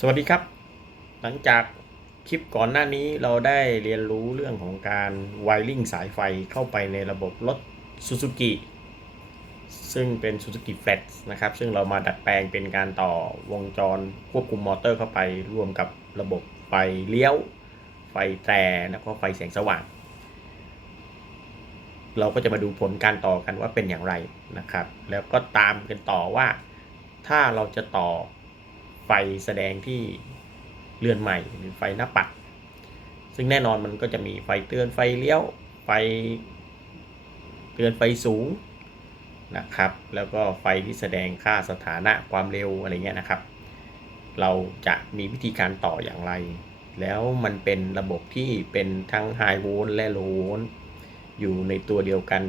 สวัสดีครับ หลังจากคลิปก่อนหน้านี้เราได้เรียนรู้เรื่องของการไวริ่งสายไฟเข้าไปในระบบรถ Suzuki ซึ่งเป็น Suzuki Flex นะครับ ซึ่งเรามาดัดแปลงเป็นการต่อวงจรควบคุมมอเตอร์เข้าไปร่วมกับระบบไฟเลี้ยว ไฟแตรแล้วก็ไฟแสงสว่าง เราก็จะมาดูผลการต่อกันว่าเป็นอย่างไรนะครับ แล้วก็ตามกันต่อว่าถ้าเราจะต่อ ไฟแสดงที่เรือนใหม่หรือไฟหน้าปัด ซึ่งแน่นอนมันก็จะมีไฟเตือนไฟเลี้ยว ไฟเตือนไฟสูงนะครับ แล้วก็ไฟที่แสดงค่าสถานะความเร็วอะไรเงี้ยนะครับ เราจะมีวิธีการต่ออย่างไร แล้วมันเป็นระบบที่เป็นทั้งไฮโวลต์และโลโวลต์อยู่ในตัวเดียวกัน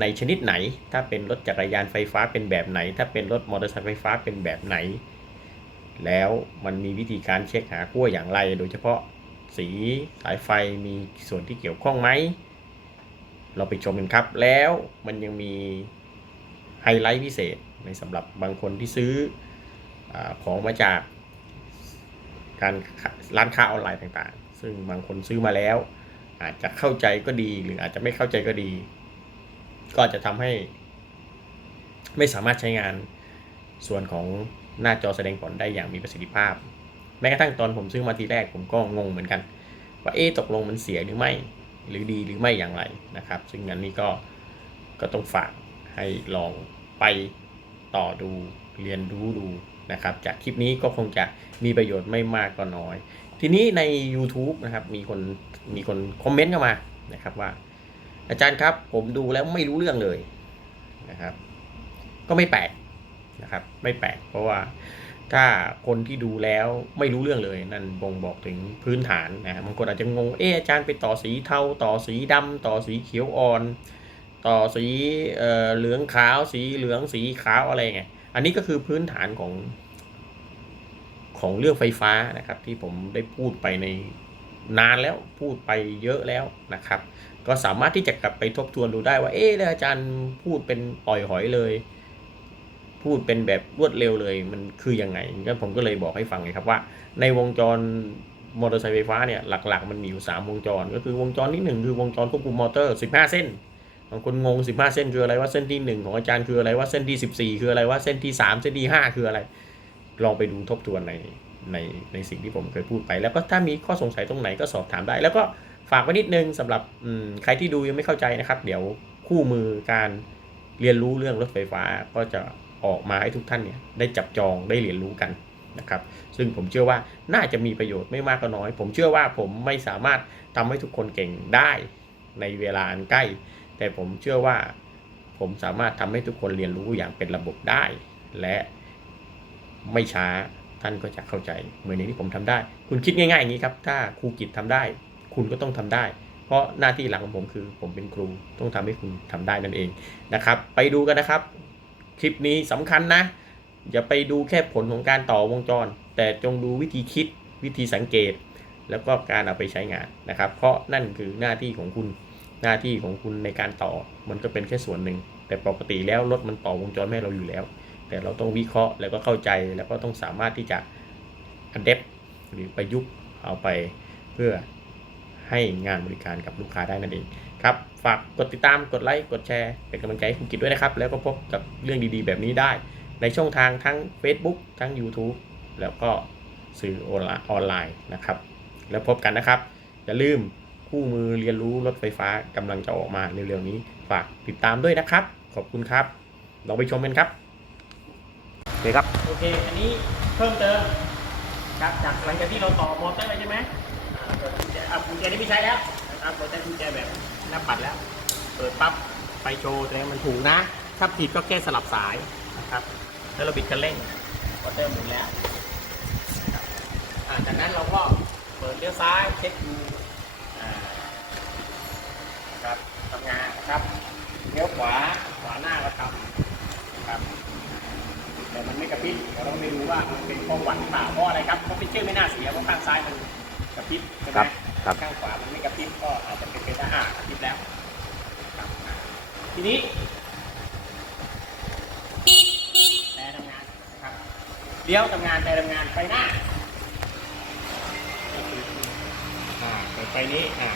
ในชนิดไหน ถ้าเป็นรถจักรยานไฟฟ้าเป็นแบบไหน ถ้าเป็นรถมอเตอร์ไซค์ไฟฟ้าเป็นแบบไหน แล้วมันมีวิธีการเช็คหาขั้วอย่างไร โดยเฉพาะสีสายไฟมีส่วนที่เกี่ยวข้องไหม เราไปชมกันครับ แล้วมันยังมีไฮไลท์พิเศษในสำหรับบางคนที่ซื้ออของมาจากการร้านค้าออนไลน์ต่างๆ ซึ่งบางคนซื้อมาแล้ว อาจจะเข้าใจก็ดี หรืออาจจะไม่เข้าใจก็ดี ก็จะทำให้ ไม่สามารถใช้งานส่วนของ หน้าจอแสดงผลได้อย่างมีประสิทธิภาพ แม้กระทั่งตอนผมซื้อมาทีแรกผมก็งงเหมือนกัน ว่าเอ๊ะตกลงมันเสียหรือไม่ หรือดีหรือไม่อย่างไรนะครับ ซึ่งอันนี้ก็ก็ต้องฝากให้ลองไปต่อดูเรียนรู้ดูนะครับ จากคลิปนี้ก็คงจะมีประโยชน์ไม่มากก็น้อย ทีนี้ใน YouTube นะครับมีคนมีคนคอมเมนต์เข้ามานะครับว่า อาจารย์ครับผมดูแล้วไม่รู้เรื่องเลยนะครับ ก็ไม่แปลก นะครับ ไม่แปลกเพราะว่าถ้าคนที่ดูแล้วไม่รู้เรื่องเลยนั่นบ่งบอกถึงพื้นฐานนะบางคนอาจจะงงเอออาจารย์ไปต่อสีเทาต่อสีดำต่อสีเขียวอ่อน ต่อสีเอ่อเหลืองขาว สีเหลืองสีขาวอะไรไงอันนี้ก็คือพื้นฐานของ ของเรื่องไฟฟ้านะครับ ที่ผมได้พูดไปในนานแล้วพูดไปเยอะแล้วนะครับ ก็สามารถที่จะกลับไปทบทวนดูได้ว่าเอ๊ะอาจารย์พูดเป็นอ่อยหอยเลย พูดเป็นแบบรวดเร็วเลย มันคือยังไงก็ผมก็เลยบอกให้ฟังเลยครับว่า ในวงจรมอเตอร์ไซค์ไฟฟ้าเนี่ยหลักๆ มันมีอยู่ 3 วงจร ก็คือวงจรที่ 1 คือวงจรควบคุมมอเตอร์ 15 เส้นบางคนงง 15 เส้นคืออะไรว่าเส้นที่ 1 ของอาจารย์คืออะไรว่าเส้นที่ 14 คืออะไรว่าเส้นที่ 3 เส้นที่ 5 คืออะไร ลองไปดูทบทวนในในในสิ่งที่ผมเคยพูดไป แล้วก็ถ้ามีข้อสงสัยตรงไหนก็สอบถามได้ แล้วก็ฝากไว้นิดนึงสำหรับใครที่ดูยังไม่เข้าใจนะครับ เดี๋ยวคู่มือการเรียนรู้เรื่องรถไฟฟ้าก็จะ ออกมาให้ทุกท่านเนี่ยได้จับจองได้เรียนรู้กันนะครับ ซึ่งผมเชื่อว่าน่าจะมีประโยชน์ไม่มากก็น้อย ผมเชื่อว่าผมไม่สามารถทำให้ทุกคนเก่งได้ในเวลาอันใกล้ แต่ผมเชื่อว่าผมสามารถทำให้ทุกคนเรียนรู้อย่างเป็นระบบได้ และไม่ช้าท่านก็จะเข้าใจเหมือนอย่างที่ผมทำได้ คุณคิดง่ายๆอย่างนี้ครับ ถ้าครูกิจทำได้ คุณก็ต้องทำได้ เพราะหน้าที่หลักของผมคือผมเป็นครูต้องทำให้คุณทำได้นั่นเองนะครับ ไปดูกันนะครับ คลิปนี้สำคัญนะ อย่าไปดูแค่ผลของการต่อวงจร แต่จงดูวิธีคิดวิธีสังเกต แล้วก็การเอาไปใช้งานนะครับ เพราะนั่นคือหน้าที่ของคุณหน้าที่ของคุณในการต่อมันก็เป็นแค่ส่วนหนึ่ง แต่ปกติแล้วรถมันต่อวงจรให้เราอยู่แล้ว แต่เราต้องวิเคราะห์แล้วก็เข้าใจแล้วก็ต้องสามารถที่จะอัดเด t หรือประยุกต์เอาไปเพื่อให้งานบริการกับลูกค้าได้นั่นเอง ครับ ฝากกดติดตามกดไลค์กดแชร์เป็นกำลังใจให้คุณกิจด้วยนะครับ แล้วก็พบกับเรื่องดีๆ แบบนี้ได้ ในช่องทางทั้ง Facebook ทั้ง YouTube แล้วก็สื่อออนไลน์นะครับ แล้วพบกันนะครับ อย่าลืมคู่มือเรียนรู้รถไฟฟ้ากำลังจะออกมาเร็วๆนี้ ฝากติดตามด้วยนะครับ ขอบคุณครับลองไปชมกันครับโอเคครับโอเค อันนี้เพิ่มเติมครับจากหลังจากที่เราต่อมอเตอร์ใช่ไหมอ่าเปิดกุญแจอะกุญแจนี้ไม่ใช้แล้วนะครับเราใช้กุญแจแบบ หน้าปัดแล้ว เปิดปั๊บไฟโชว์แสดงมันถูกนะ ถ้าผิดก็แค่สลับสายนะครับ แล้วเราบิดคันเร่งมอเตอร์หมุนแล้วนะครับอ่าจากนั้นเราก็เปิดเลี้ยวซ้ายเช็คดูอ่านะครับทำงานนะครับเลี้ยวขวาขวาหน้าก็ทำนะครับ แต่มันไม่กระพริบเราต้องไปดูว่ามันเป็นความหวังหรือเปล่าเพราะอะไรครับเพราะเป็นชื่อไม่น่าเสียเพราะข้างซ้ายมันกระพริบใช่ไหมครับครับข้างขวามันไม่กระพริบก็อาจจะเป็น จะอะติดแล้วครับทีนี้แต่ทำงานนะครับเลี้ยวทำงานแต่ทำงานไปหน้าอ่าเปนี้อ่า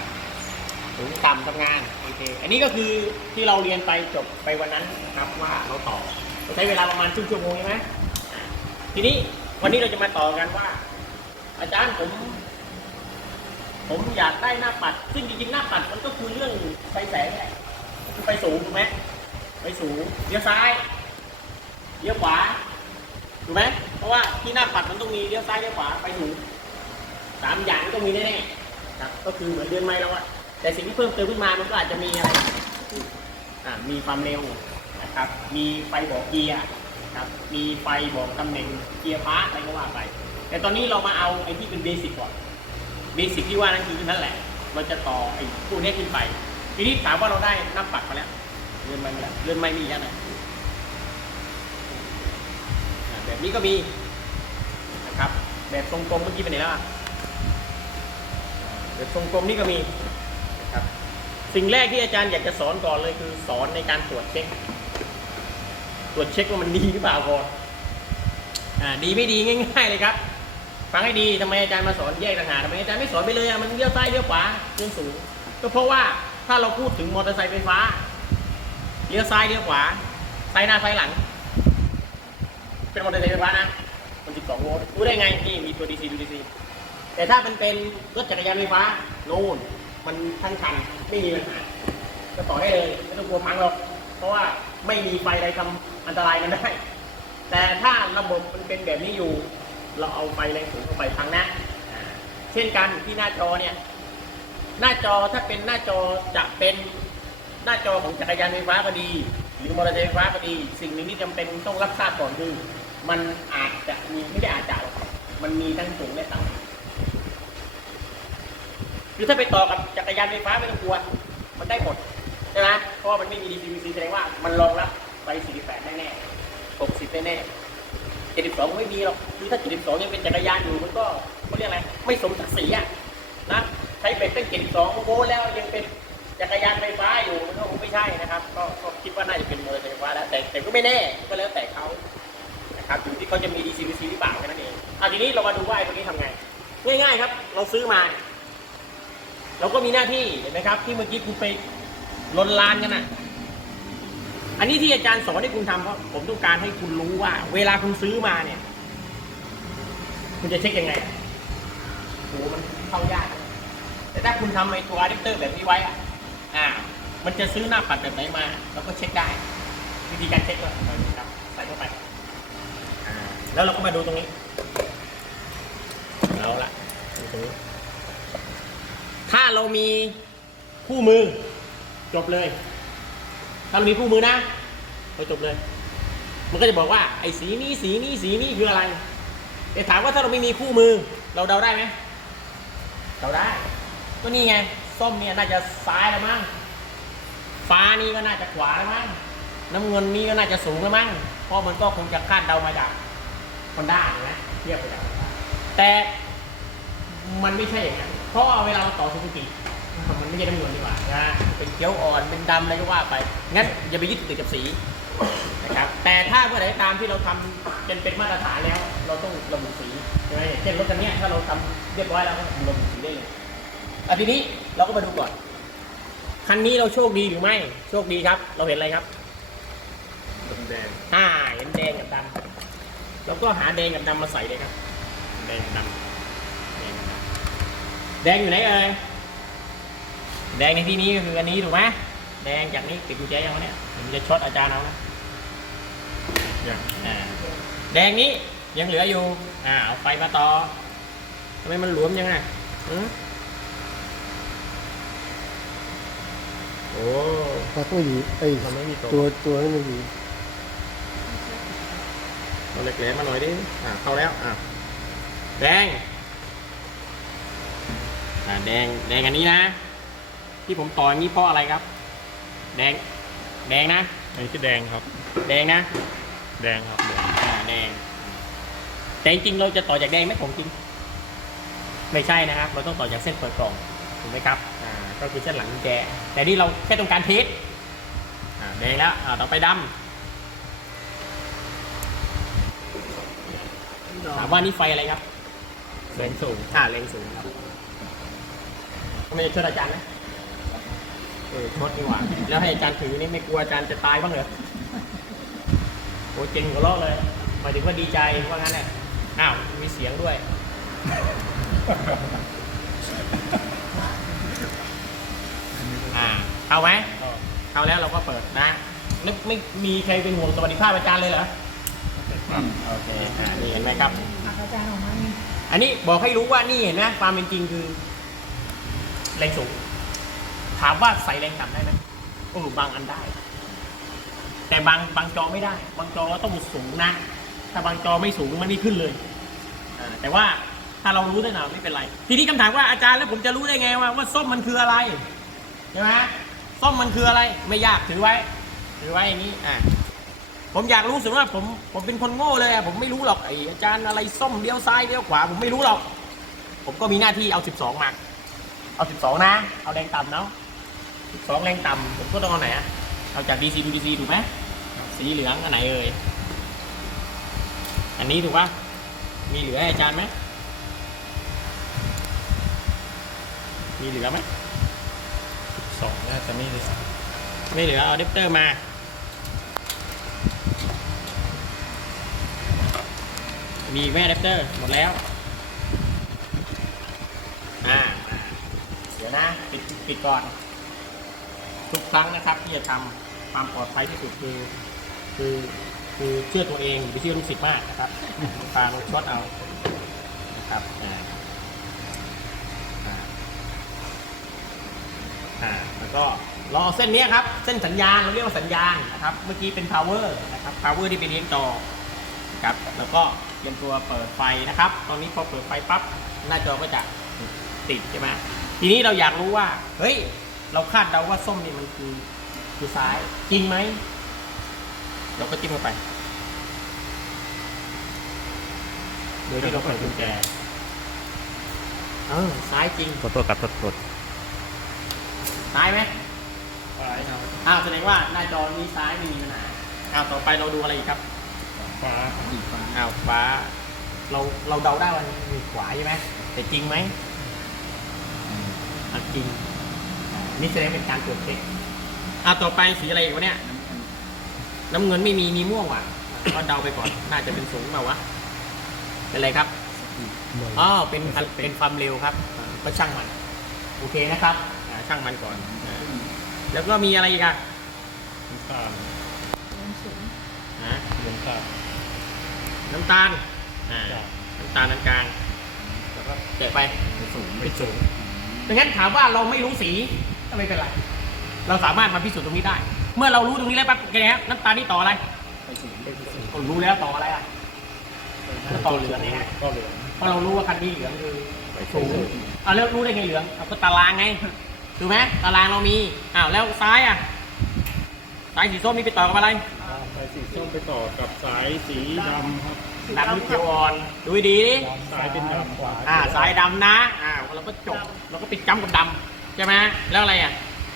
สูงต่ำทำงานโอเคอันนี้ก็คือที่เราเรียนไปจบไปวันนั้นครับว่าเราต่อเราใช้เวลาประมาณชั่วโมงใช่ไหมทีนี้วันนี้เราจะมาต่อกันว่า อาจารย์ผม ผมอยากได้หน้าปัด ซึ่งจริงๆหน้าปัดมันก็คือเรื่องไฟแสงแหละคือไปสูงถูกไหมไปสูงเลี้ยวซ้ายเลี้ยวขวาถูกไหมเพราะว่าที่หน้าปัดมันต้องมีเลี้ยวซ้ายเลี้ยวขวาไปสูงสามอย่างต้องมีแน่ๆครับ ก็คือเหมือนเดือนไม้แล้วอะแต่สิ่งที่เพิ่มเติมขึ้นมามันก็อาจจะมีอะไรอ่ามีความเร็วนะครับ มีไฟบอกเกียร์ครับ มีไฟบอกตำแหน่งเกียร์พาร์ทอะไรก็ว่าไป แต่ตอนนี้เรามาเอาไอ้ที่เป็นเบสิกก่อน เบสิกที่ว่านั่นคือนั่นแหละ เราจะต่อไอ้ตู้นี้ขึ้นไป ทีนี้ถามว่าเราได้น้าปัดมาแล้วเลื่อนไม้มาแล้วเลื่อนไม้มีแล้วนะแบบนี้ก็มีนะครับ แบบทรงกลมเมื่อกี้ไปไหนแล้วอะอ่าแบบทรงกลมนี่ก็มีนะครับสิ่งแรกที่อาจารย์อยากจะสอนก่อนเลยคือสอนในการตรวจเช็ค ตรวจเช็คว่ามันดีหรือเปล่าก่อนอ่าดีไม่ดีง่าย ๆ เลยครับ ฟังให้ดีทำไมอาจารย์มาสอนแยกต่างหากทำไมอาจารย์ไม่สอนไปเลยอะมันเลี้ยวซ้ายเลี้ยวขวาเลี้ยวสูง ก็เพราะว่าถ้าเราพูดถึงมอเตอร์ไซค์ไฟฟ้าเลี้ยวซ้ายเลี้ยวขวาซ้ายหน้าซ้ายหลัง เป็นมอเตอร์ไซค์ไฟฟ้านะมัน12โวลต์รู้ได้ไงนี่มีตัว DC ดู DC แต่ถ้ามันเป็นรถจักรยานไฟฟ้าโน่นมันทั้งคันไม่มีปัญหาก็ต่อได้เลยไม่ต้องกลัวพังหรอกเพราะว่าไม่มีไฟอะไรทำอันตรายมันได้ แต่ถ้าระบบมันเป็นแบบนี้อยู่ เราเอาไฟแรงสูงเข้าไปทางหน้าอ่าเช่นกันที่หน้าจอเนี่ย หน้าจอถ้าเป็นหน้าจอจะเป็นหน้าจอของจักรยานไฟฟ้าก็ดี หรือมอเตอร์ไซค์ไฟฟ้าก็ดี สิ่งหนึ่งที่จำเป็นต้องรับทราบก่อนคือมันอาจจะมีไม่ได้อาจจะมันมีทั้งสูงและต่ำคือถ้าไปต่อกับจักรยานไฟฟ้าไม่ต้องกลัว มันได้หมดใช่ไหมเพราะว่ามันไม่มี DCVC แสดงว่ามันรองรับไฟ48แน่ๆ60แน่ๆ 72ไม่มีหรอกคือถ้า72ยังเป็นจักรยานอยู่มันก็เขาเรียกอะไรไม่สมศักดิ์ศรีอะนะใช้เป็นตั้ง72โวลต์แล้วยังเป็นจักรยานไฟฟ้าอยู่มันก็คงไม่ใช่นะครับก็ก็คิดว่าน่าจะเป็นมอเตอร์ไฟฟ้าแล้วแต่แต่ก็ไม่แน่ก็แล้วแต่เขานะครับอยู่ที่เขาจะมี DCVC หรือเปล่าแค่นั้นเองอะทีนี้เรามาดูว่าไอ้ตัวนี้ทำไง ง่าย ๆ ครับ เราซื้อมา เราก็มีหน้าที่เห็นไหมครับ ที่เมื่อกี้คุณไปลนลานกันน่ะ อันนี้ที่อาจารย์สอนให้คุณทำเพราะผมต้องการให้คุณรู้ว่า เวลาคุณซื้อมาเนี่ย คุณจะเช็คยังไงโหมันเข้ายาก แต่ถ้าคุณทำไอ้ตัวอะแดปเตอร์แบบนี้ไว้อะอ่า มันจะซื้อหน้าปัดแบบไหนมาเราก็เช็คได้ วิธีการเช็คก็ครับใส่เข้าไปอ่าแล้วเราก็มาดูตรงนี้เอาละดูตรงนี้ถ้าเรามีคู่มือจบเลย ถ้าเรามีคู่มือนะเราจบเลย มันก็จะบอกว่าไอ้สีนี้สีนี้สีนี้คืออะไรแต่ถามว่าถ้าเราไม่มีคู่มือ เราเดาได้ไหมเดาได้ ก็นี่ไงส้มเนี่ยน่าจะซ้ายแล้วมั้งฟ้านี่ก็น่าจะขวาแล้วมั้งน้ำเงินนี่ก็น่าจะสูงแล้วมั้งเพราะมันก็คงจะคาดเดามาจากคนด้าใช่ไหมเทียบไปจากแต่มันไม่ใช่อย่างนั้นเพราะว่าเวลาเราต่อซูซูกิมันไม่ใช่น้ำเงินดีกว่านะ เป็นเขียวอ่อนเป็นดำอะไรก็ว่าไป งั้นอย่าไปยึดติดกับสีนะครับ แต่ถ้าเมื่อไหร่ก็ตามที่เราทำจนเป็นมาตรฐานแล้ว เราต้องระบุสีใช่ไหมอย่างเช่นรถคันเนี้ยถ้าเราทำเรียบร้อยแล้วก็ระบุสีได้เลยอะทีนี้เราก็มาดูก่อน คันนี้เราโชคดีหรือไม่ โชคดีครับ เราเห็นอะไรครับแดงอ่าเห็นแดงกับดำเราก็หาแดงกับดำมาใส่เลยครับ แดงกับดำแดงกับดำแดงอยู่ไหนเอ่ย แดงในที่นี้ก็คืออันนี้ถูกไหมแดงจากนี้ติดกุญแจยังวะเนี่ยเดี๋ยวมันจะช็อตอาจารย์เอานะอย่างอ่าแดงนี้ยังเหลืออยู่อ่าเอาไฟมาต่อทำไมมันหลวมยังไงอืมโอ้ปลั๊กไม่ดีไอ้ทำไมไม่มีตัวตัวตัวนั้นไม่ดีเอาเหล็กแหลมมาหน่อยดิอ่าเข้าแล้วอ่าแดงอ่าแดงแดงอันนี้นะ ที่ผมต่ออย่างนี้เพราะอะไรครับ แดง แดงนะอันนี้คือแดงครับ แดงนะ แดงครับแดงอ่าแดง แต่จริงๆเราจะต่อจากแดงไหมของจริง ไม่ใช่นะครับ เราต้องต่อจากเส้นเปิดกล่องถูกไหมครับ อ่า ก็คือเส้นหลังกุญแจ แต่นี่เราแค่ต้องการเทสอ่า แดงแล้ว อ่า ต่อไปดำถามว่านี่ไฟอะไรครับแดงสูง อ่าแรงสูงครับทำไมจะช่วยอาจารย์นะ เออชดดีกว่าแล้วให้อาจารย์ถือนี่ไม่กลัวอาจารย์จะตายบ้างเหรอโอ้เจ๋งหัวเราะเลยหมายถึงว่าดีใจว่างั้นแหละอ้าวมีเสียงด้วยอ่าเอาไหมเอาแล้วเราก็เปิดนะไม่ไม่มีใครเป็นห่วงสวัสดิภาพอาจารย์เลยเหรอโอเคอ่านี่เห็นไหมครับอาจารย์ออกมานี่อันนี้บอกให้รู้ว่านี่เห็นไหมความเป็นจริงคือแรงสูง ถามว่าใส่แรงต่ำได้ไหมเออบางอันได้ แต่บางบางจอไม่ได้ บางจอต้องสูงนะ ถ้าบางจอไม่สูงมันไม่ขึ้นเลยอ่าแต่ว่าถ้าเรารู้ได้หนาไม่เป็นไร ทีนี้คำถามว่าอาจารย์แล้วผมจะรู้ได้ไงว่าว่าส้มมันคืออะไรใช่ไหมส้มมันคืออะไรไม่ยากถือไว้ ถือไว้อย่างนี้อ่าผมอยากรู้สมมติว่าผมผมเป็นคนโง่เลยผมไม่รู้หรอกไออาจารย์อะไรส้มเลี้ยวซ้ายเลี้ยวขวา ผมไม่รู้หรอก ผมก็มีหน้าที่เอา 12มาเอา 12 นะ เอาแรงต่ำเนาะ 12แรงต่ำผมก็ต้องเอาไหนอะเอาจาก DC ดู DC ถูกไหมสีเหลืองอันไหนเอ่ยอันนี้ถูกปะมีเหลือให้อาจารย์ไหมมีเหลือไหมสองน่าจะไม่ได้ไม่เหลือเอาเดปเตอร์มามีแม่อะแดปเตอร์หมดแล้ว อ่า เดี๋ยวนะ ปิดปิดก่อน ทุกครั้งนะครับ ที่จะทำความปลอดภัยที่สุดคือคือคือเชื่อตัวเองอย่าไปเชื่อลูกศิษย์มากนะครับฟังช็อตเอานะครับอ่าอ่าแล้วก็เราเอาเส้นนี้ครับ เส้นสัญญาณเราเรียกว่าสัญญาณนะครับ เมื่อกี้เป็น power นะครับ power ที่ไปเลี้ยงจอครับแล้วก็เตรียมตัวเปิดไฟนะครับ ตอนนี้พอเปิดไฟปั๊บหน้าจอก็จะติดใช่ไหมทีนี้เราอยากรู้ว่า เฮ้ย เราคาดเดาว่าส้มนี่มันคือคือซ้าย จริงไหมเราก็จิ้มเข้าไป โดยที่เราเปิดกุญแจเออซ้ายจริงขอตัวกับตัวกดซ้ายไหมซ้ายครับอ้าวแสดงว่าหน้าจอนี้ซ้ายไม่มีปัญหาอ้าวต่อไปเราดูอะไรอีกครับฟ้าอ้าวฟ้า เราเราเดาได้ว่ามีขวาใช่ไหมแต่จริงไหมอะจริงอ่า นี่แสดงเป็นการตรวจเช็คอะต่อไปสีอะไรอีกวะเนี่ย น้ำเงินไม่มีมีม่วงว่ะ ก็เดาไปก่อน น่าจะเป็นสูงเปล่าวะ เป็นอะไรครับ อ๋อ เป็นเป็นความเร็วครับอ่าก็ช่างมัน โอเคนะครับอ่าช่างมันก่อนอ่าแล้วก็มีอะไรอีกอะน้ำตาลเรียนสูงฮะน้ำตาลน้ำตาลอ่าครับน้ำตาลน้ำกลางแล้วก็แกะไปสูงไปสูงดังนั้นถามว่าเราไม่รู้สี ก็ไม่เป็นไร เราสามารถมาพิสูจน์ตรงนี้ได้ เมื่อเรารู้ตรงนี้แล้วปั๊บแกฮะน้ำตาลนี่ต่ออะไรก็รู้แล้วต่ออะไรอะก็ต่อเหลืองนี่ไงก็เหลืองเพราะเรารู้ว่าคันนี้เหลืองคือสูงอ่าแล้วรู้ได้ไงเหลืองเอาก็ตารางไงถูกไหมตารางเรามีอ้าวแล้วซ้ายอะซ้ายสีส้มนี่ไปต่อกับอะไรสายสีส้มไปต่อกับสายสีดำครับดำหรือเขียวอ่อนดูให้ดีดิสายเป็นดำขวาอ่าสายดำนะอ่าเราก็จบเราก็ไปจ้ำกับดำ ใช่ไหมแล้วอะไรอะ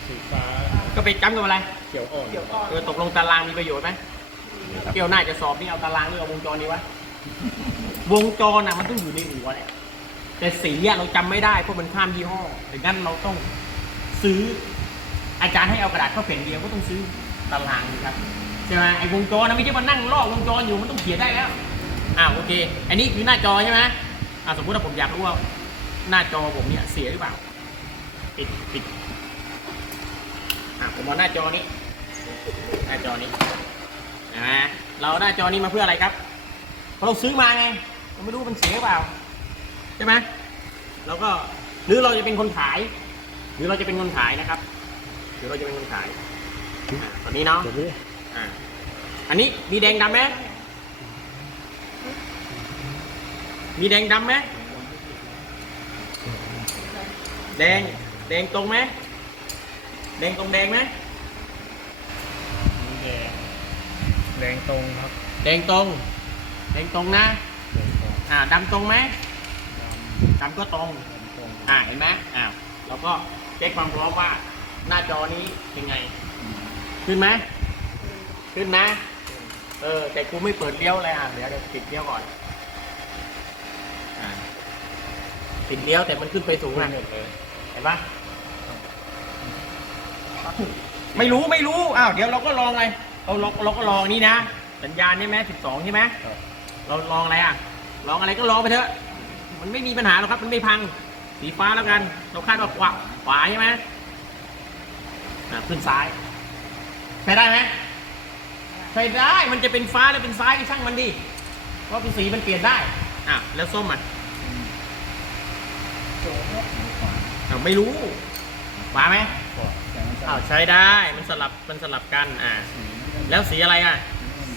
สีฟ้าก็ไปจ้ำกับอะไรเขียวอ่อนเออตกลงตารางมีประโยชน์ไหมเกี่ยวหน้าจะสอบนี่เอาตารางนี่เอาวงจรดีวะ วงจรอะมันต้องอยู่ในหัวเนี่ยแต่สีอะเราจำไม่ได้เพราะมันข้ามยี่ห้อดังนั้นเราต้องซื้อ อาจารย์ให้เอากระดาษเข้าแผ่นเดียวก็ต้องซื้อตารางดีครับใช่ไหมไอ้วงจรนะไม่ใช่มานั่งลอกวงจรอยู่มันต้องเขียนได้แล้วอ่าโอเค อันนี้คือหน้าจอใช่ไหมอ่าสมมติว่าผมอยากรู้ว่าหน้าจอผมเนี่ยเสียหรือเปล่า ปิดปิดอะผมเอาหน้าจอนี้ หน้าจอนี้นะเราเอาหน้าจอนี้มาเพื่ออะไรครับเพราะเราซื้อมาไงเราไม่รู้มันเสียหรือเปล่าใช่ไหมเราก็หรือเราจะเป็นคนขาย หรือเราจะเป็นคนขายนะครับ หรือเราจะเป็นคนขายอะตอนนี้เนาะเดี๋ยวนี้อะอันนี้มีแดงดำไหมมีแดงดำไหมแดง แดงตรงไหมแดงตรงแดงไหมแดงแดงตรงครับแดงตรง แดงตรงนะ แดงตรงอ่าดำตรงไหมดดำก็ตรงำดำตรงอ่าเห็นไหมอ่าแล้วก็เช็คความพร้อมว่าหน้าจอนี้เป็นไง ขึ้นไหมขึ้นนะ เออ แต่กูไม่เปิดเลี้ยวเลยอะเดี๋ยวเดี๋ยวปิดเลี้ยวก่อนอ่าปิดเลี้ยวแต่มันขึ้นไปสูงขึ้นอะหมดเลยเห็นปะ ไม่รู้ไม่รู้อ้าวเดี๋ยวเราก็ลองเลยเราเราเราก็ลองนี่นะ สัญญาณใช่ไหมสิบสองใช่ไหมครับเราลองอะไรอะ ลองอะไรก็ลองไปเถอะ มันไม่มีปัญหาหรอกครับ มันไม่พัง สีฟ้าแล้วกัน เราคาดว่าขวาขวาใช่ไหมอะขึ้นซ้ายใช้ได้ไหมใช้ได้ มันจะเป็นฟ้าหรือเป็นซ้ายก็ช่างมันดิเพราะเป็นสีมันเปลี่ยนได้อะแล้วส้มอะอะไม่รู้ขวาไหม อ้าวใช้ได้มันสลับมันสลับกันอ่าแล้วสีอะไรอะ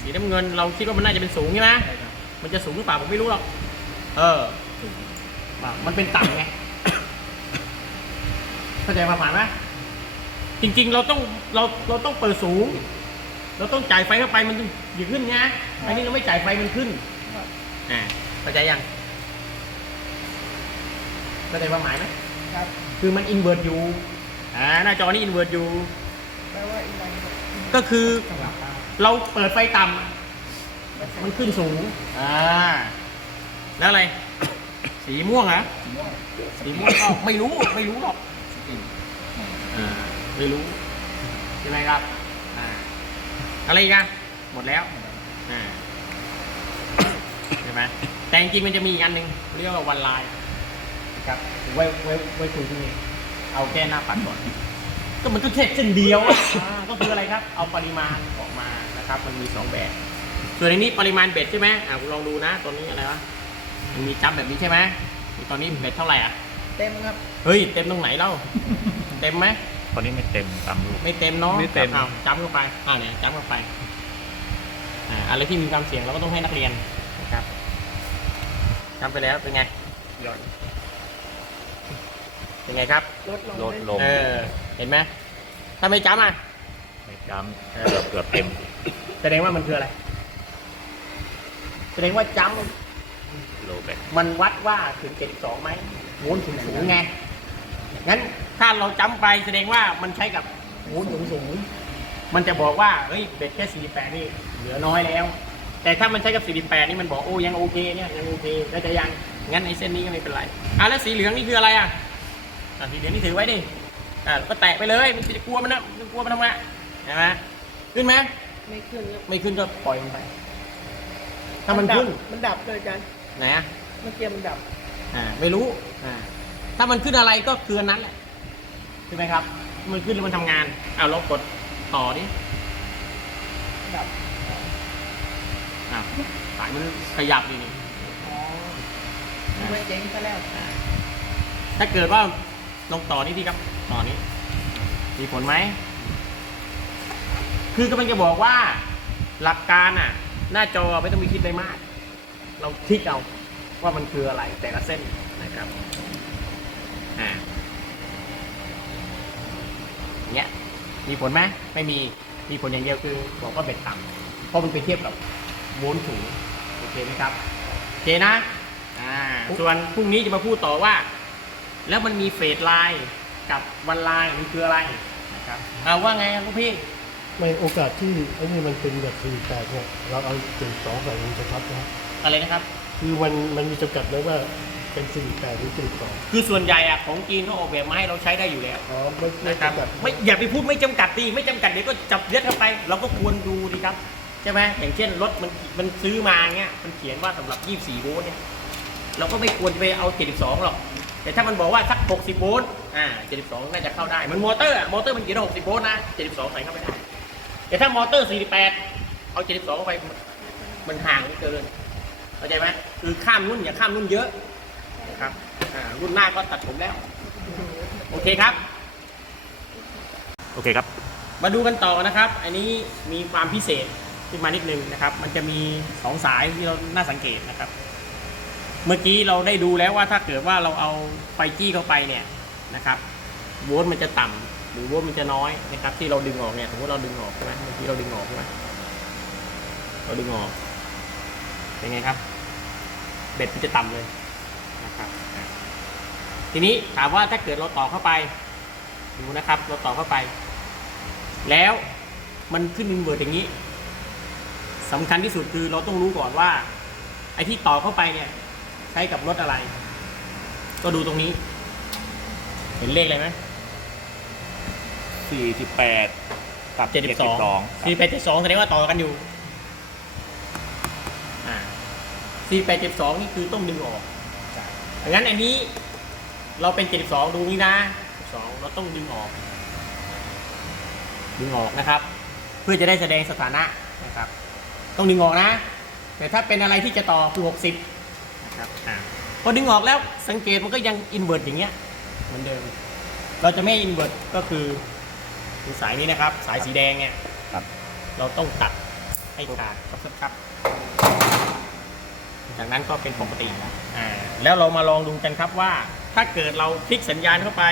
สีน้ำเงินเราคิดว่ามันน่าจะเป็นสูงใช่ไหมมันจะสูงหรือเปล่าผมไม่รู้หรอกเอออะมันเป็นต่ำไงเข้าใจความหมายไหมจริง ๆ เราต้องเราเราต้องเปิดสูง เราต้องจ่ายไฟเข้าไปมันถึงอยู่ขึ้นไงอันนี้เราไม่จ่ายไฟมันขึ้นอ่าเข้าใจยังเข้าใจความหมายไหมครับ คือมันอินเวอร์ตอยู่ อ่าหน้าจอนี้อินเวอร์ตอยู่ แปลว่าอีกอย่างก็คือเราเปิดไฟต่ำมันขึ้นสูง อ่า แล้วอะไร สีม่วงเหรอ สีม่วงก็ไม่รู้ไม่รู้หรอกอ่าไม่รู้ใช่ไหมครับอ่าอะไรอีกอะหมดแล้วอ่าใช่ไหมแต่จริงๆมันจะมีอีกอันหนึ่งเรียกว่าวันไลน์นะครับไว้ไว้ไว้คุยที่นี่ เอาแค่หน้าปัดก่อน ก็มันก็แค่เส้นเดียวอะอ่าก็คืออะไรครับ เอาปริมาณออกมานะครับ มันมีสองแบบ ส่วนในนี้ปริมาณเบ็ดใช่ไหมอ่าคุณลองดูนะตัวนี้อะไรวะมันมีจัมป์แบบนี้ใช่ไหมมีตอนนี้เบ็ดเท่าไหร่อะ เต็มครับ เฮ้ยเต็มตรงไหนเล่า เต็มไหม ตอนนี้ไม่เต็มตามรูป ไม่เต็มเนาะไม่เต็ม อ้าวจัมป์เข้าไปอ่าเนี่ยจัมป์เข้าไป อ่าอะไรที่มีความเสี่ยงเราก็ต้องให้นักเรียนนะครับจัมป์ไปแล้วเป็นไง เป็นไงครับ ลดลงลดลงเออ เห็นไหมถ้าไม่จัมป์อะไม่จำเกือบเกือบเต็ม แสดงว่ามันคืออะไร แสดงว่าจัมป์โลแบตมันวัดว่าถึง72ไหมโวลต์สูงสูงๆไง งั้นถ้าเราจำไปแสดงว่ามันใช้กับโวลต์สูงสูงๆมันจะบอกว่าเฮ้ยเบ็ดแค่48นี่เหลือน้อยแล้ว แต่ถ้ามันใช้กับ48นี่มันบอกโอ้ยังโอเคเนี่ยยังโอเคแล้วจะยัง งั้นไอ้เส้นนี้ก็ไม่เป็นไร อะแล้วสีเหลืองนี่คืออะไรอะ อะสีเหลืองนี่ถือไว้ดิอะก็แตะไปเลยมันจะกลัวมันนะมันกลัวมันทำไมใช่ไหมขึ้นไหมไม่ขึ้นครับไม่ขึ้นก็ปล่อยมันไป ถ้ามันขึ้นมันดับเลยอาจารย์ไหนอะเมื่อกี้มันดับ อ่า ไม่รู้ อ่า ถ้ามันขึ้นอะไรก็คืออันนั้นแหละใช่ไหมครับ มันขึ้นแล้วมันทำงานเอาลองกดต่อดิดับอ้าวสายมันขยับนี่นี่อ๋อไม่เจ๊งซะแล้วถ้าเกิดว่า ลงต่อนี้ที่ครับต่อนี้มีผลไหม คือกำลังจะบอกว่าหลักการอะ หน้าจอไม่ต้องมีคิดอะไรมาก เราคลิกเอาว่ามันคืออะไรแต่ละเส้นนะครับอ่าอย่างเงี้ยมีผลไหมไม่มีมีผลอย่างเดียวคือบอกว่าเบ็ดต่ำเพราะมันไปเทียบกับโวลต์สูงโอเคไหมครับโอเคนะอ่าส่วนพรุ่งนี้จะมาพูดต่อว่า แล้วมันมีเฟสไลน์กับวันไลน์มันคืออะไรนะครับเอาว่าไงครับพี่ในโอกาสที่ไอ้นี่มันเป็นแบบสี่แปดเนี่ยเราเอาเจ็ดสองใส่มันจะทับนะอะไรนะครับ คือมันมันมีจำกัดนะว่าเป็นสี่แปดหรือเจ็ดสองคือส่วนใหญ่อะของจีนเขาออกแบบมาให้เราใช้ได้อยู่แล้วอ๋อไม่ไม่นะครับจำกัดไม่อย่าไปพูดไม่จำกัดดีไม่จำกัดเดี๋ยวก็จับยัดเข้าไป เราก็ควรดูดีครับใช่ไหมอย่างเช่นรถมันมันซื้อมาเงี้ยมันเขียนว่าสำหรับ 24 โวลต์เนี่ยเราก็ไม่ควรไปเอา 72 หรอก แต่ถ้ามันบอกว่าสัก 60 โวลต์อ่า 72 น่าจะเข้าได้ มันมอเตอร์อะมอเตอร์มันเขียนว่า60 โวลต์นะ 72 ใส่เข้าไม่ได้ แต่ถ้ามอเตอร์ 48 เอา 72เข้าไป มันห่างเกิน เข้าใจไหมคือข้ามรุ่นอย่าข้ามรุ่นเยอะนะครับ อ่า รุ่นหน้าก็ตัดผมแล้ว โอเคครับ โอเคครับ มาดูกันต่อนะครับ อันนี้มีความพิเศษขึ้นมานิดนึงนะครับ มันจะมีสองสายที่เราน่าสังเกตนะครับ เมื่อกี้เราได้ดูแล้วว่าถ้าเกิดว่าเราเอาไฟจี้เข้าไปเนี่ยนะครับโวลต์มันจะต่ำหรือโวลต์มันจะน้อยนะครับ ที่เราดึงออกเนี่ยสมมติเราดึงออกใช่ไหมเมื่อกี้เราดึงออกใช่ไหมเราดึงออกเป็นไงครับ เบ็ดมันจะต่ำเลยนะครับทีนี้ถามว่าถ้าเกิดเราต่อเข้าไป ดูนะครับ เราต่อเข้าไป แล้วมันขึ้นอินเวอร์ตอย่างนี้สำคัญที่สุดคือเราต้องรู้ก่อนว่า ไอ้ที่ต่อเข้าไปเนี่ย ใช้กับรถอะไร ก็ดูตรงนี้ เห็นเลขอะไรไหมสี่สิบแปดกับเจ็ดสิบสองสี่แปดเจ็ดสองแสดงว่าต่อกันอยู่อ่าสี่แปดเจ็ดสองนี่คือต้องดึงออกดังนั้นอันนี้เราเป็นเจ็ดสิบสองดูนี่นะสองเราต้องดึงออก ดึงออกนะครับ เพื่อจะได้แสดงสถานะนะครับ ต้องดึงออกนะ แต่ถ้าเป็นอะไรที่จะต่อคือหกสิบนะ ครับอ่าพอดึงออกแล้วสังเกตมันก็ยังอินเวอร์ตอย่างเงี้ยเหมือนเดิม เราจะไม่อินเวอร์ตก็คือคือสายนี้นะครับ สายสีแดงเนี่ยครับ เราต้องตัดให้ขาดครับครับ จากนั้นก็เป็นปกติแล้วอ่าแล้วเรามาลองดูกันครับว่า ถ้าเกิดเราคลิกสัญญาณเข้าไป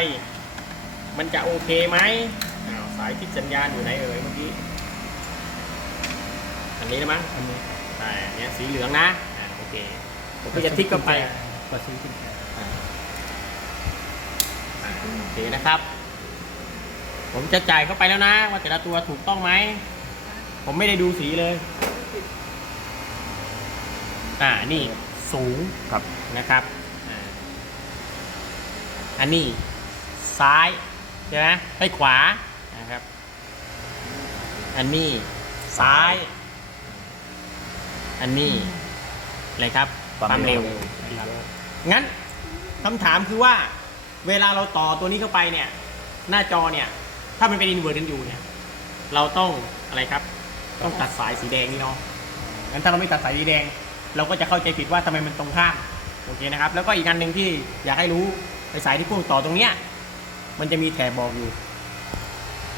มันจะโอเคไหมอ้าวสายคลิกสัญญาณอยู่ไหนเอ่ยเมื่อกี้อันนี้นะมั้งอันนี้ใช่เนี่ยสีเหลืองนะอ่าโอเค ผมก็จะคลิกเข้าไปมาซื้อกุญแจอ่าอ่าโอเคนะครับ ผมจะจ่ายเข้าไปแล้วนะ ว่าแต่ละตัวถูกต้องไหม ผมไม่ได้ดูสีเลย อ่า นี่สูงครับ นะครับอ่าอันนี้ซ้ายใช่ไหมไปขวา นะครับ อันนี้ซ้าย อันนี้อะไรครับ ความเร็วนะครับงั้นคำถามคือว่า เวลาเราต่อตัวนี้เข้าไปเนี่ย หน้าจอเนี่ย ถ้ามันเป็นอินเวอร์ตกันอยู่เนี่ย เราต้องอะไรครับ ต้องตัดสายสีแดงนี่เนาะงั้นถ้าเราไม่ตัดสายสีแดง เราก็จะเข้าใจผิดว่าทำไมมันตรงข้ามโอเคนะครับ แล้วก็อีกอันหนึ่งที่อยากให้รู้ไอ้สายที่พ่วงต่อตรงเนี้ยมันจะมีแถบบอกอยู่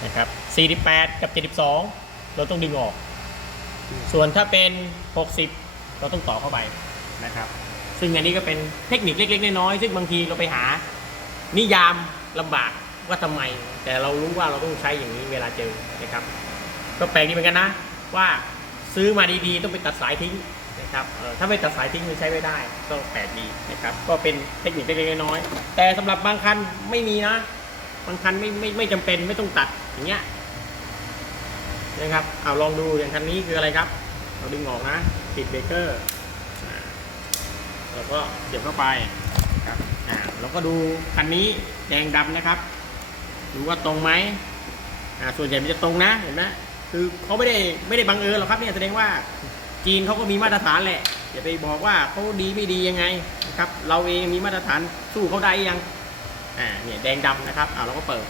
นะครับ 48 กับ 72 เราต้องดึงออก ส่วนถ้าเป็น 60 เราต้องต่อเข้าไป นะครับ ซึ่งอันนี้ก็เป็นเทคนิคเล็ก ๆ น้อยๆซึ่งบางทีเราไปหา นิยามลำบากว่าทำไม แต่เรารู้ว่าเราต้องใช้อย่างนี้เวลาเจอนะครับ ก็แปลกดีเหมือนกันนะ ว่าซื้อมาดีๆ ต้องไปตัดสายทิ้งนะครับถ้าไม่ตัดสายทิ้งมันใช้ไม่ได้ก็แปลกดีนะครับ ก็เป็นเทคนิคเล็กๆน้อยๆแต่สำหรับบางคันไม่มีนะ บางคันไม่ไม่ไม่จำเป็นไม่ต้องตัดอย่างเงี้ยนะครับเอาลองดูอย่างคันนี้คืออะไรครับ เราดึงออกนะติดเบรกเกอร์ แล้วก็เสียบเข้าไปครับอ่าแล้วก็ดูคันนี้แดงดำนะครับ ดูว่าตรงไหมอ่าส่วนใหญ่มันจะตรงนะเห็นไหมคือเขาไม่ได้ไม่ได้บังเอิญหรอกครับเนี่ยแสดงว่าจีนเขาก็มีมาตรฐานแหละอย่าไปบอกว่าเขาดีไม่ดียังไงนะครับ เราเองมีมาตรฐานสู้เขาได้ยังอ่าเนี่ยแดงดำนะครับอ่าเราก็เปิด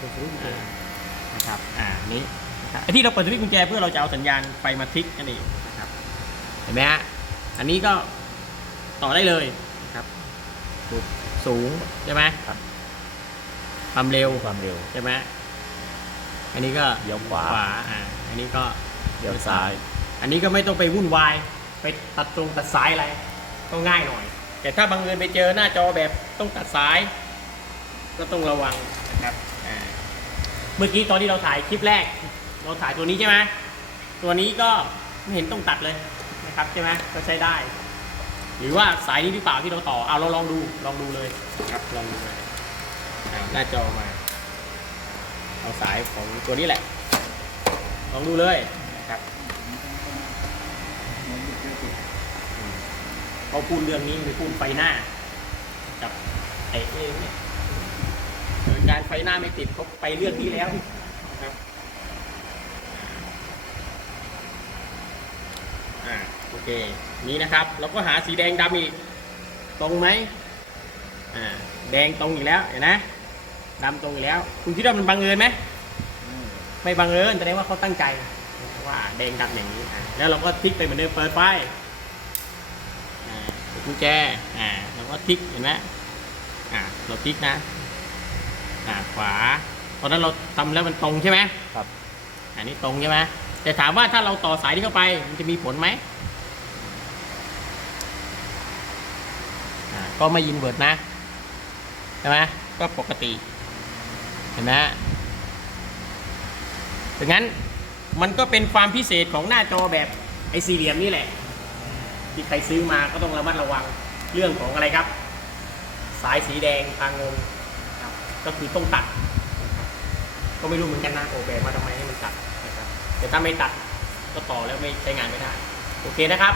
มาซื้อกุญแจนะครับอ่านี้ นะครับไอ้ที่เราเปิดสวิตช์กุญแจเพื่อเราจะเอาสัญญาณไฟมาทิกนั่นเองนะครับเห็นไหมฮะอันนี้ก็ต่อได้เลยนะครับสูสูงใช่ไหมครับความเร็วความเร็วใช่ไหมอันนี้ก็เลี้ยวขวาขวาอ่าอันนี้ก็เลี้ยวซ้าย อันนี้ก็ไม่ต้องไปวุ่นวายไปตัดตรงตัดสายอะไรก็ง่ายหน่อย แต่ถ้าบังเอิญไปเจอหน้าจอแบบต้องตัดสาย ก็ต้องระวังนะครับอ่าเมื่อกี้ตอนที่เราถ่ายคลิปแรก เราถ่ายตัวนี้ใช่ไหมตัวนี้ก็ไม่เห็นต้องตัดเลยนะครับใช่ไหมก็ใช้ได้ หรือว่าสายนี้หรือเปล่าที่เราต่อเอาเราลองดูลองดูเลยนะครับลองดูเลยเอาหน้าจอมา เอาสายของตัวนี้แหละ ลองดูเลยนะครับเขาพูดเรื่องนี้ไปพูดไฟหน้ากับไอ้เองเนี่ยเออการไฟหน้าไม่ติดเขาไปเรื่องนี้แล้วนะครับอ่าโอ เค นี้นะครับ เราก็หาสีแดงดำอีก ตรงไหมอ่า แดงตรงอีกแล้ว เห็นนะดำตรงอีกแล้ว คุณคิดว่ามันบังเอิญไหม ไม่บังเอิญแสดงว่าเขาตั้งใจ ว่าแดงดำอย่างนี้อะแล้วเราก็พลิกไปเหมือนเดิมเปิดไฟอ่าเปิดกุญแจ อ่า เราก็พลิก เห็นไหมอ่า เราพลิกนะ อ่า ขวา ตอนนั้นเราทำแล้วมันตรงใช่ไหมครับ อันนี้ตรงใช่ไหมแต่ถามว่าถ้าเราต่อสายนี้เข้าไป มันจะมีผลไหมอ่า ก็ไม่ยินเวิร์ดนะใช่ไหมก็ปกติ เห็นไหมดังนั้นมันก็เป็นความพิเศษของหน้าจอแบบไอ้สี่เหลี่ยมนี่แหละ ที่ใครซื้อมาก็ต้องระมัดระวังเรื่องของอะไรครับ สายสีแดงทางงงก็คือต้องตัด ก็ไม่รู้เหมือนกันนะออกแบบมาทำไมให้มันตัดนะครับแต่ถ้าไม่ตัดก็ต่อแล้วไม่ใช้งานไม่ได้ โอเคนะครับ